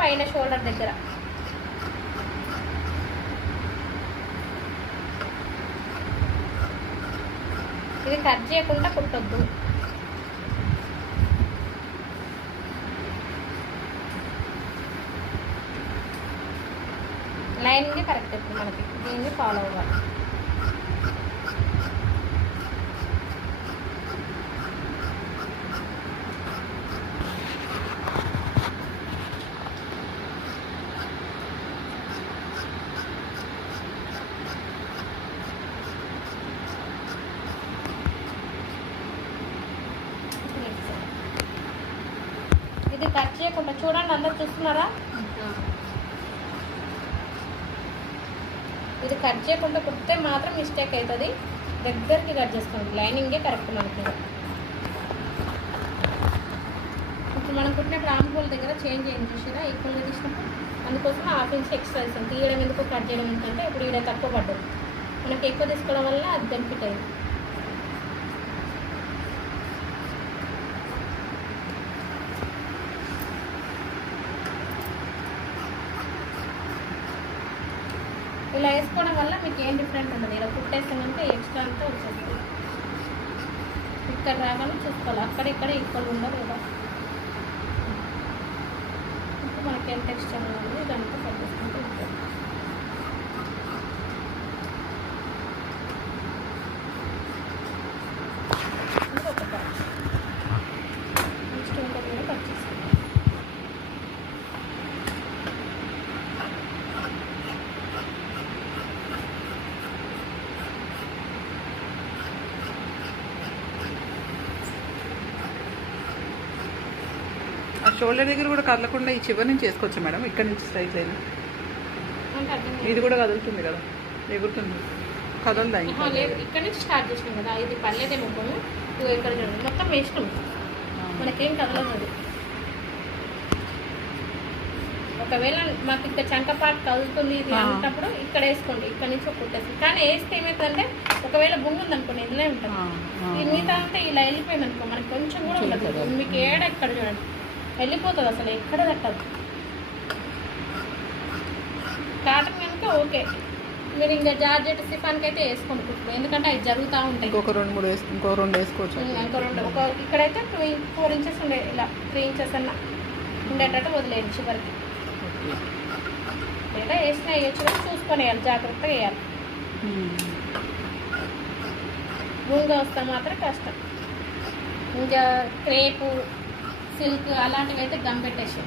పైన షోల్డర్ దగ్గర. ఇది కట్ చేయకుండా కుట్టొద్దు. లైనింగ్ కరెక్ట్ ఇప్పుడు మనకి దీన్ని ఫాలో అవ్వాలి. ఇది కట్ చేయకుండా చూడండి, అందరు చూస్తున్నారా? ఇది కట్ చేయకుండా కుడితే మాత్రం మిస్టేక్ అవుతుంది. దగ్గరికి కట్ చేసుకోండి, లైనింగే కరెక్ట్ మనకి. ఇప్పుడు మనం కుట్టినప్పుడు ఆర్మ్ హోల్ దగ్గర చేంజ్ చేయండి, చూసినా ఈక్వల్గా తీసినప్పుడు. అందుకోసం హాఫ్ ఇంచ్ ఎక్స్ట్రా ఇస్తాం. తీయడం ఎందుకు, కట్ చేయడం ఎందుకంటే ఇప్పుడు ఇక్కడ తక్కువ పడ్డది, మనకి ఎక్కువ తీసుకోవడం వల్ల అది బెనిఫిట్ అయింది. ఇలా వేసుకోవడం వల్ల మీకు ఏం డిఫరెంట్ ఉండదు. ఇలా కుట్టేసామంటే ఎక్స్ట్రా అంతా వచ్చేస్తుంది. ఇక్కడ రాగానే చూసుకోవాలి, అక్కడ ఇక్కడ ఈక్వల్ ఉండదు కదా. ఇప్పుడు మనకి ఎంత ఎక్స్ట్రా ఉన్నది ఇదంతా కట్ చేసుకుంటే ఉంటుంది. ఇంకొక పార్ట్ నెక్స్ట్ ఇంకొక కూడా కట్ చేసుకుంటాం. షోల్డర్ దగ్గర కూడా కదలకుండా ఈ చివరి నుంచి వేసుకోవచ్చు మేడం, ఇక్కడ నుంచి స్ట్రైట్ లైన్. ఇది కూడా కదులుతుంది కదా, ఎగురుతుంది, కదలదా? లేదు, ఇక్కడ నుంచి స్టార్ట్ చేసినాం కదా, ఇది పర్లేదేమో. ఇక్కడ చూడండి, మొత్తం వేసినాం, మనకేం కదలదు అది. ఒకవేళ మాకు ఇక్కడ చంక పార్ట్ కదులుతుంది ఇది అన్నప్పుడు ఇక్కడ వేసుకోండి, ఇక్కడ నుంచి ఒక కుట్టేసి. కానీ వేస్తే ఏమవుతుందంటే ఒకవేళ బొంగు ఉందనుకోండి ఇందులో ఉంటుంది, ఈ మిగతా అంటే ఇలా వెళ్ళిపోయింది అనుకో మనకి కొంచెం కూడా ఉండదు. మీకు ఏడ ఇక్కడ చూడండి వెళ్ళిపోతుంది, అసలు ఎక్కడ కట్టదు. కాటన్ కనుక ఓకే, మీరు ఇంకా జార్జెట్ సిఫాన్కి అయితే వేసుకోండి కుట్టుకో, ఎందుకంటే అవి జరుగుతూ ఉంటాయి. ఇంకో రెండు వేసుకోవచ్చు. ఒక ఇక్కడైతే 4 ఇంచెస్ ఉండే, ఇలా 3 ఇంచెస్ అన్న ఉండేటట్టు వదిలేయండి చివరికి. లేదా వేసినా వేయచ్చు, కానీ చూసుకొని వేయాలి, జాగ్రత్తగా వేయాలి. ముందుగా వస్తే మాత్రం కష్టం. ఇంకా క్రేపు, సిల్క్ అలాంటివి అయితే గమ్ పెట్టేసాం.